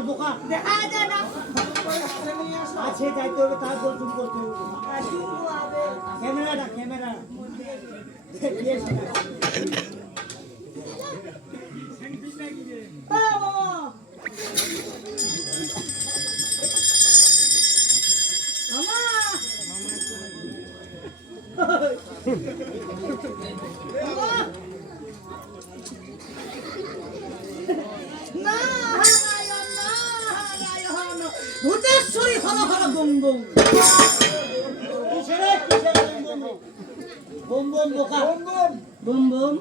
চল বোকা দেখা যায় না আছে যাইতে হবে তারপর জুম করতে হবে ক্যামেরাটা ক্যামেরা ভূতেশ্বরী হর হর গম গম বম বম বোকা বম বম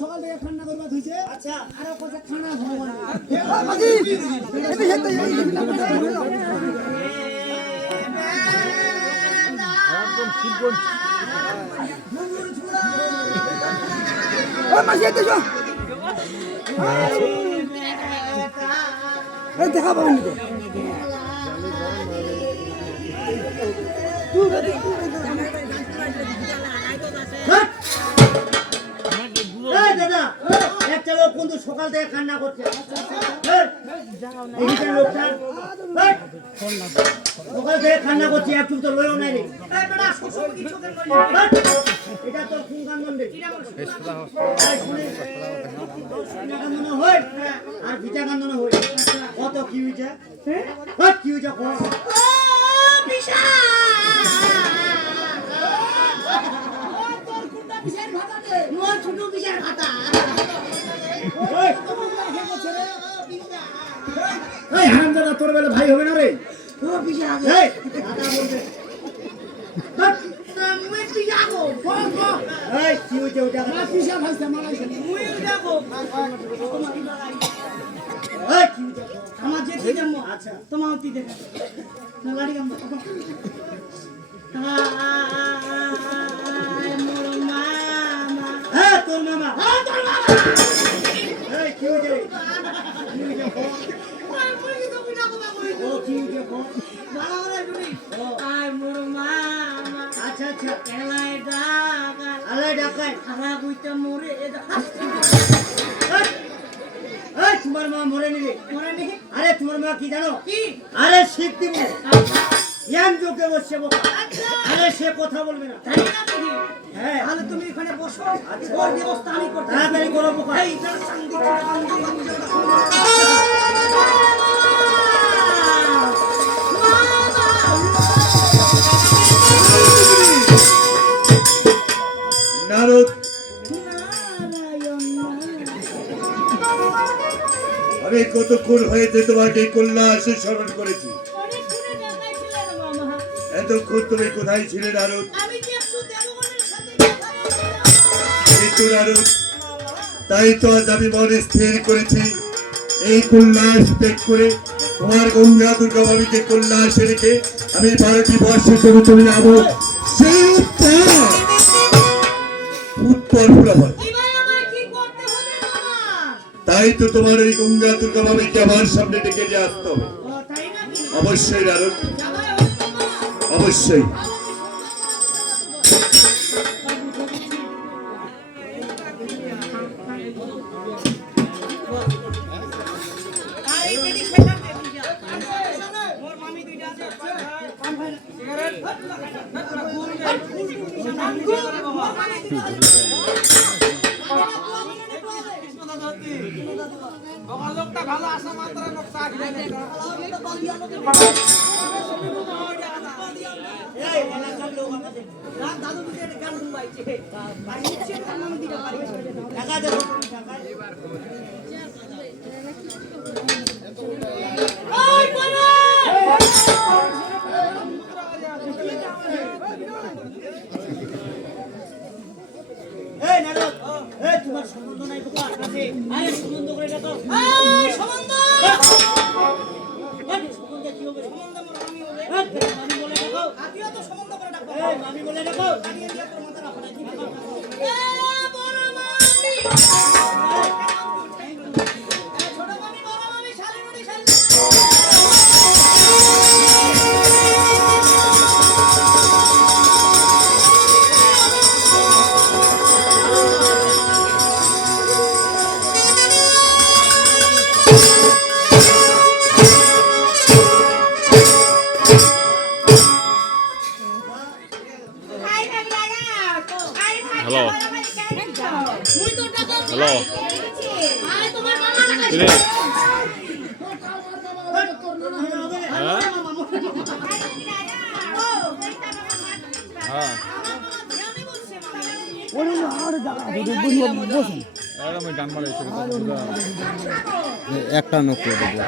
সকাল থেকে ঠান্ডা করবা হয়েছে আচ্ছা আরো কথা খানা ভগবান দেখা পাবেন দাদা একটা লোক কিন্তু সকাল থেকে কান্না করছে সকাল থেকে কান্না করছে একটু তো লইও নাই রে এটা তোর কোন কান্দন রে কান্দন হয় আর ভিটা কান্দন হয় কত কি হইছে কি হইছে ছোট বিশাল ভাতা হারামজাদা তোর বেলা ভাই হবে না রে কি হয়েছে ওটা আমার যেতে যাবো আচ্ছা তোমার দেখা গাড়ি কাম তোর মামা কি হয়েছে আচ্ছা আচ্ছা তোমার মা মরে নিলে আরে তোমার মা কি জানো আরে শিখ দিব ইয়ান যোগে বসছে আরে সে কথা বলবে না হ্যাঁ তাহলে তুমি এখানে বসো ওর ব্যবস্থা আমি করতে তাড়াতাড়ি করো বোকা নারদ নারায়ণ আমি কতক্ষণ হয়েছে তোমাকে কল্যাণে স্মরণ করেছি। অনেক দূরে দেখাইছিলেন মামা। এতক্ষণ তুমি কোথায় ছিলে নারদ? আমি যে একটু দেবগণের সাথে দেখা করেছিলাম। কিন্তু নারদ, তাই তো আজ আমি মনে স্থির করেছি এই কল্যাণ ত্যাগ করে তোমার গঙ্গা দুর্গা বাবিকে কল্যাণে রেখে আমি 12টি বর্ষে জন্য চলে যাবো সেই উত্তর প্রভাত। এবার আমায় কি করতে হবে মামা? তাই তো তোমার এই গঙ্গা দুর্গা বাবিকে আমার সামনে ডেকে নিয়ে আসতে হবে। ও তাই নাকি? অবশ্যই নারদ, যাবাই হোক মামা। অবশ্যই। আর এই বেটি সেটা দেখি যা। মোর মামি দুইটা আছে। সিগারেট। লোকটা ভালো আসা মাত্র লোক চা খেয়ে নেয়। দাদু দুটো একটা গান শুনবাইছে। আর ইচ্ছে তার মামি দুইটা বাড়ি গেছে। টাকা দেবো টাকা। ওই বলে! এই নারদ, এই তোমার সম্বন্ধ নাই বোকা আছে। আরে সম্বন্ধ করে দেখো। এই সম্বন্ধ! এই সম্বন্ধ কি হবে? সম্বন্ধ মোর মামি হবে। এই মামি বলে দেখো। আমিও তো সম্বন্ধ করে ডাকবো। এই মামি বলে দেখো। দাঁড়িয়ে দিয়ে তোর মাথাটা ফাটাই দিবি। এ বড় মামি! এ ছোট মামি, বড় মামি, শালি মুড়ি, শালি হ্যালো মুই তো টাকা হ্যালো আয় তোমার মামা লাগাইছে। কিরে হ্যাঁ? হ্যাঁ আমি গান মারাই একটা নক করে দেবো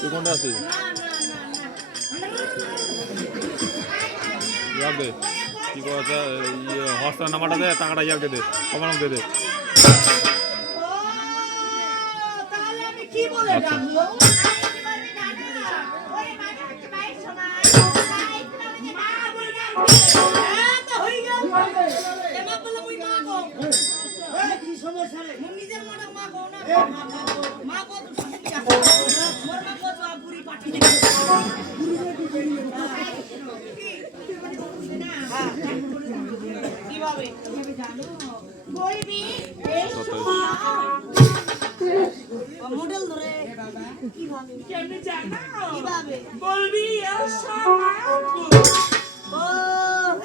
তুই কোনটা আছিস ইয়াক দে কি কথা হর্সটার নাম্বারটা দে টাকাটা ইয়াকে দে সমান দে দে তাহলে আমি কি বলে ডাকবো? হ্যাঁ, তো হয়ে গেল। এমা বলে মুই মা গো। এই কি সমস্যা রে? মোর নিজের মাটা মা গো না। এই মা বাবা। মা গো তো শাশুড়ি আছে। মোর মা গো তো বুড়ি পাটি দেখে। কিভাবে? বলবি মডেল ধরে কিভাবে কেমনে জানো কিভাবে বলবি ও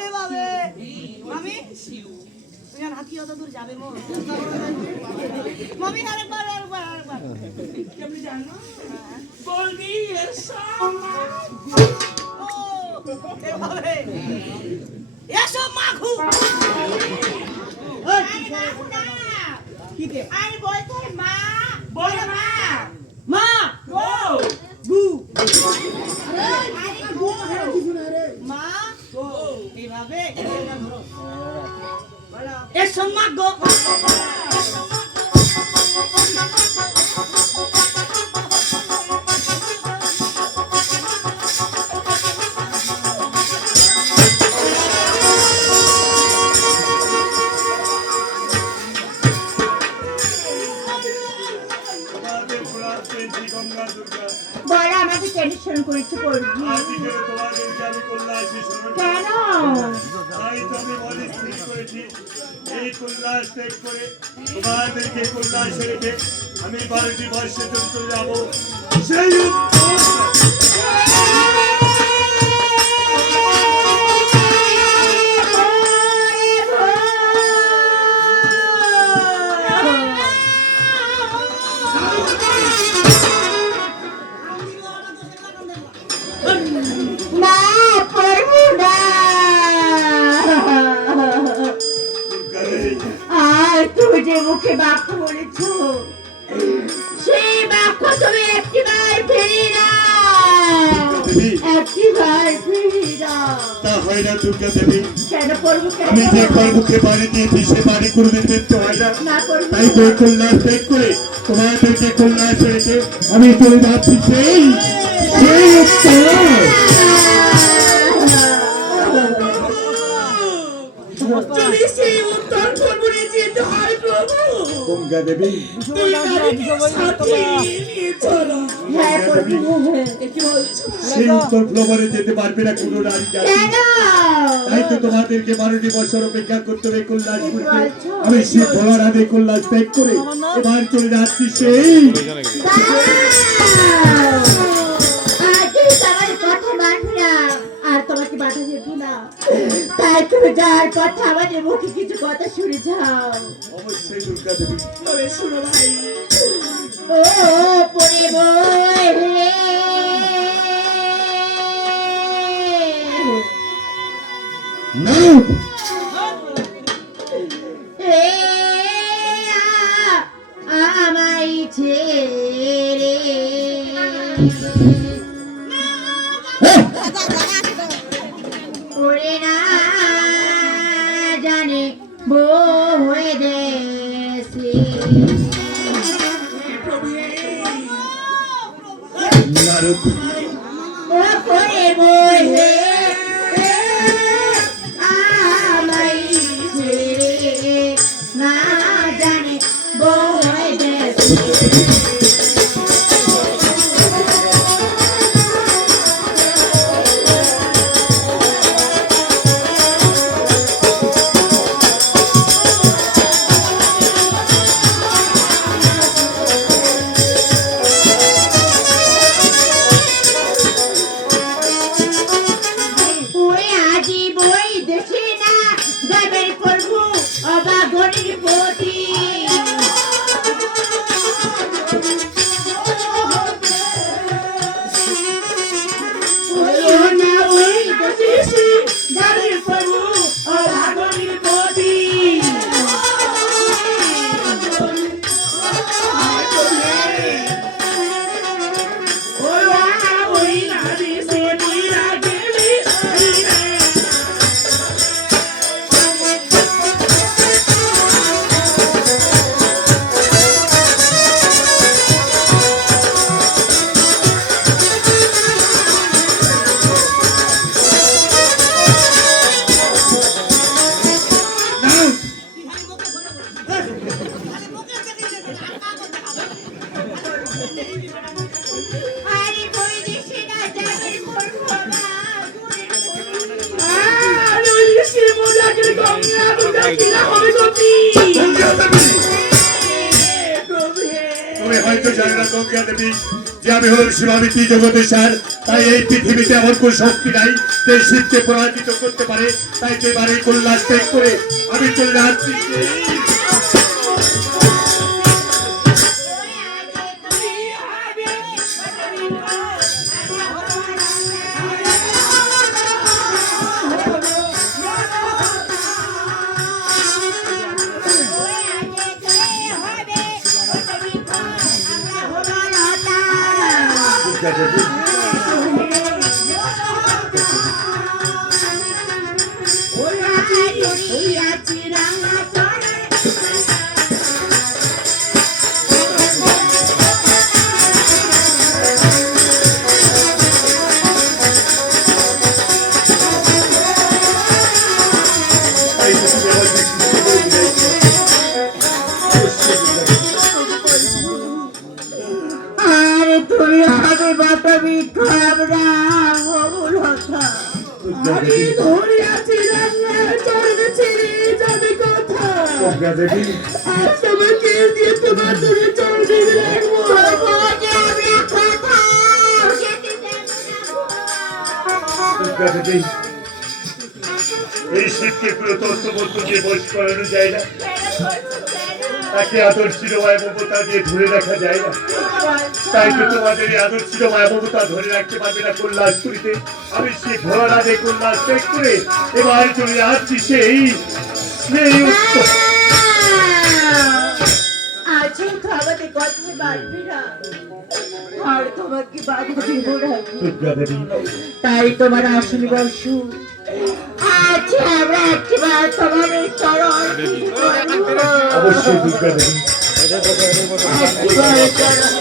এভাবে মামি তুমি আর হাতি অত দূর যাবে মোর মামি আরেকবার কেমনে জানো বলবি ও এভাবে এসব মাখু কি দে আরে বলতে মা বল মা মা গো গু আরে গো মা গো এইভাবে এসব মা গো তোমাদের প্রণাম পেয়েছি গঙ্গা দুর্গা। বড় আমাকে টেনশন করেছে করবি আজকে তোমাদেরকে আমি কল্যাণী স্মরণ কেন তাই তো আমি মনে স্থির করেছি এই কল্যাণ ত্যাগ করে তোমাদেরকে কল্যাণ রেখে আমি 12টি বর্ষে চলে যাবো সেই না পারবো না উত্তর আর তুই যে মুখ মুখে বাক্য বলেছ, সেই বাক্য তুমি একটিবার ফিরিয়ে দাও, একটিবার ফিরিয়ে দাও। তা হয় না দুর্গা দেবী। কেন প্রভু, কেন? আমি যে কর্মকে বাড়ি দিয়েছি সে বাড়ি কোনোদিন মৃত্যু হয় না। না প্রভু। তাই তো কল্যাণ ত্যাগ করে তোমাদেরকে কল্যাণ ছেড়েছে আমি চলে যাচ্ছি সেই উত্তর। তুমি সেই উত্তর পূর্বরে যেতে হয় প্রভু। গঙ্গা দেবী, হ্যাঁ প্রভু, কি বলছো? সেই উত্তর ভ্রমণে যেতে পারবে না কোনো নারী জাতি। কেন? তাই তো তোমাদেরকে 12টি বছর অপেক্ষা করতে হবে কল্যাণ করতে। আমি শিব ভোলার আগে কল্যাণ ত্যাগ করে এবার চলে যাচ্ছি সেই আর তোমাকে বাধা দেব না, তাই তুমি যার কথা আমাদের মুখে কিছু কথা শুনে যাও। অবশ্যই দুর্গা দেবী। তবে শুনো ভাই, ও পরে বই না আমায় ছেড়ে ওরে না জানে বয়ে দেশে নারদ, ও পরে বই আমায় ছেড়ে না জানে বয়ে দেশে। ওরে আজি বই দেশে না যাবেন প্রভু অবাগনের প্রতি। ওরে না ওই দেশে যাবেন প্রভু অবাগনের প্রতি। ওই না দিছে তুই রাগেলি আরে বই দেশে না যাবেন প্রভু অবাগনের প্রতি। গঙ্গা দেবী। তুমি হয়তো জানো না গঙ্গা দেবী যে আমি হলাম শিবামিতি জগতের সার। তাই এই পৃথিবীতে এমন কোন শক্তি নাই যে শিবকে পরাজিত করতে পারে। তাই তো এবার এই কল্যাণ ত্যাগ করে আমি চলে যাচ্ছি সেই দুর্গা দেবী। তাই তো তুমি আমার দৃষ্টিতে বই দিয়েছো। অবশ্যই আরে তুমি হবে বাটা বিক্রম রাম বলতা। দুর্গা দেবী। ধরিয়াছিলাম না চলবে ছেড়ে যাবে কথা। গঙ্গা দেবী। আজ তোমাকে দিয়ে তোমার দূরে চলবে রাখবো। দুর্গা দেবী, এই শিবকে পুরো তত্ত্ববদ্ধ দিয়ে বস করানো যায় না। তাকে আদর্শির মায়া মমতা দিয়ে ধরে রাখা যায় না। তাই তো তোমাদের এই আদর্শির মায়া মমতা ধরে রাখতে পারবে না কল্যাণ করিতে। আমি সেই ঘোড়া আগে কল্যাণ ত্যাগ করে এবার চলে যাচ্ছি সেই সেই উত্তর। কথায় মানবে না আর তোমাকে বাধা দিব না দুর্গা দেবী তাই তোমার আসল বর্ষ আজ আমরা একবার তোমার এই চরণ অবশ্যই দুর্গা দেবী একবার চরণ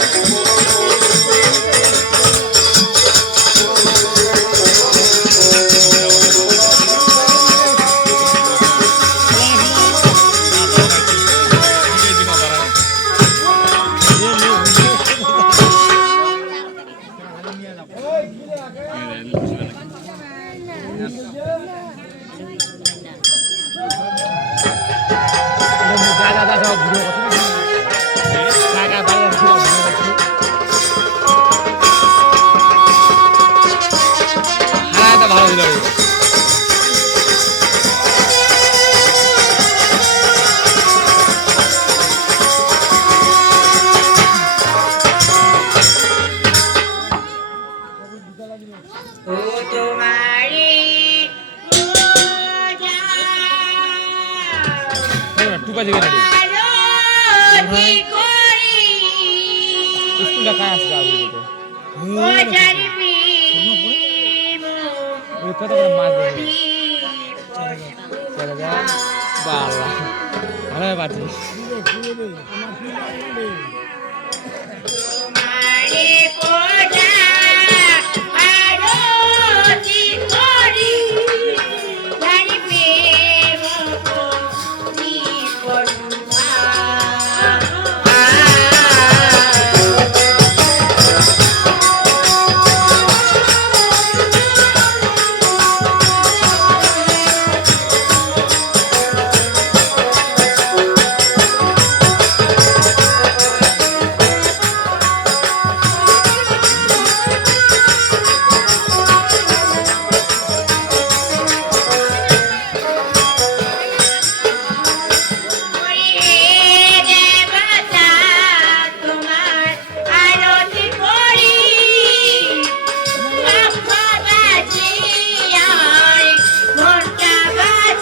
ভালো দিল ও তোমারে টুকা যাবে না কি করি স্কুলটা কাজ আসবে আগে ও জানিবি ওই কত করে মাছ দেবে চলে যা বালা ভালো পাচ্ছিস তোমারে